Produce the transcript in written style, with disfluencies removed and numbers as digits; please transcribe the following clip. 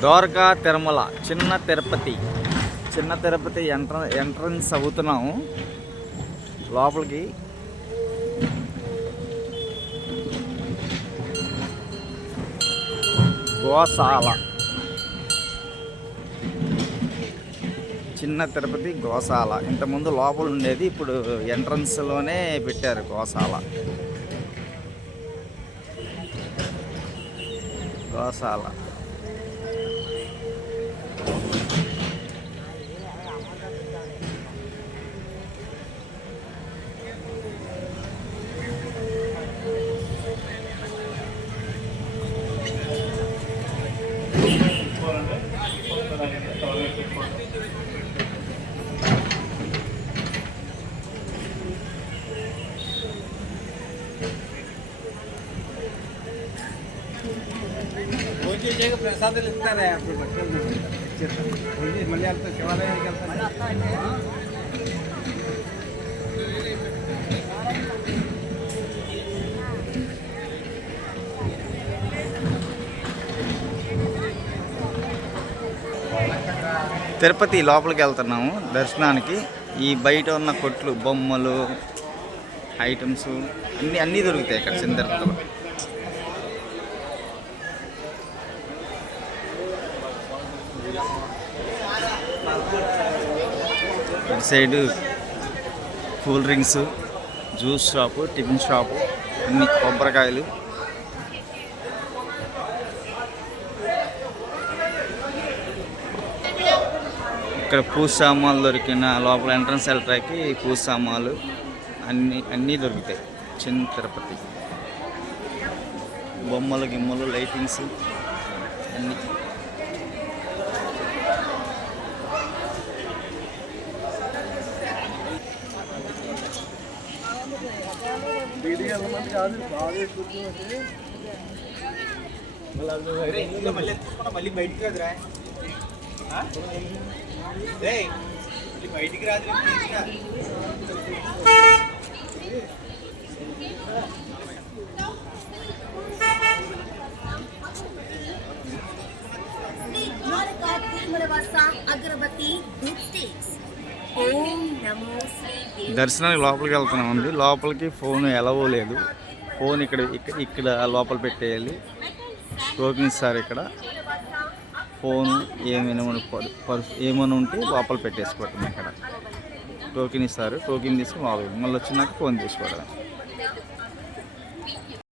ద్వారకా తిరుమల చిన్న తిరుపతి ఎంట్రన్స్ అవుతున్నాము లోపలికి. గోశాల, చిన్న తిరుపతి గోశాల. ఇంతకుముందు లోపల ఉండేది, ఇప్పుడు ఎంట్రన్స్లోనే పెట్టారు గోశాల. ప్రసాదాలు ఇస్తారా? మళ్ళీ వెళ్తా శివాలయానికి వెళ్తాను. తిరుపతి లోపలికి వెళ్తున్నాము దర్శనానికి. ఈ బయట ఉన్న కొట్లు, బొమ్మలు, ఐటమ్స్ అన్నీ దొరుకుతాయి ఇక్కడ చిన్న తిరుపతిలో. ఇటు side cool drinks, juice shop, tiffin shop, అన్ని కొబ్బరికాయలు. ఇక్కడ పూజ సామాన్లు దొరికిన లోపల ఎంట్రన్స్ వెళ్ళటానికి పూజ సామాన్లు అన్నీ దొరుకుతాయి చిన్న తిరుపతి. బొమ్మలు, గిమ్మలు, లైటింగ్స్ అన్నీ. మళ్ళీ బయటికి రాదురా, బయటికి రాదు. దర్శనానికి లోపలికి వెళ్తున్నామండి. లోపలికి ఫోన్ ఎలవో లేదు. ఫోన్ ఇక్కడ లోపల పెట్టేయాలి. టోకెన్ ఇస్తారు ఇక్కడ. ఫోన్ ఏమైనా ఉంటే లోపల పెట్టేసుకోవటం. ఇక్కడ టోకెన్ ఇస్తారు. టోకెన్ తీసుకుని లోపలికి మళ్ళీ వచ్చినాక ఫోన్ తీసుకోవడం.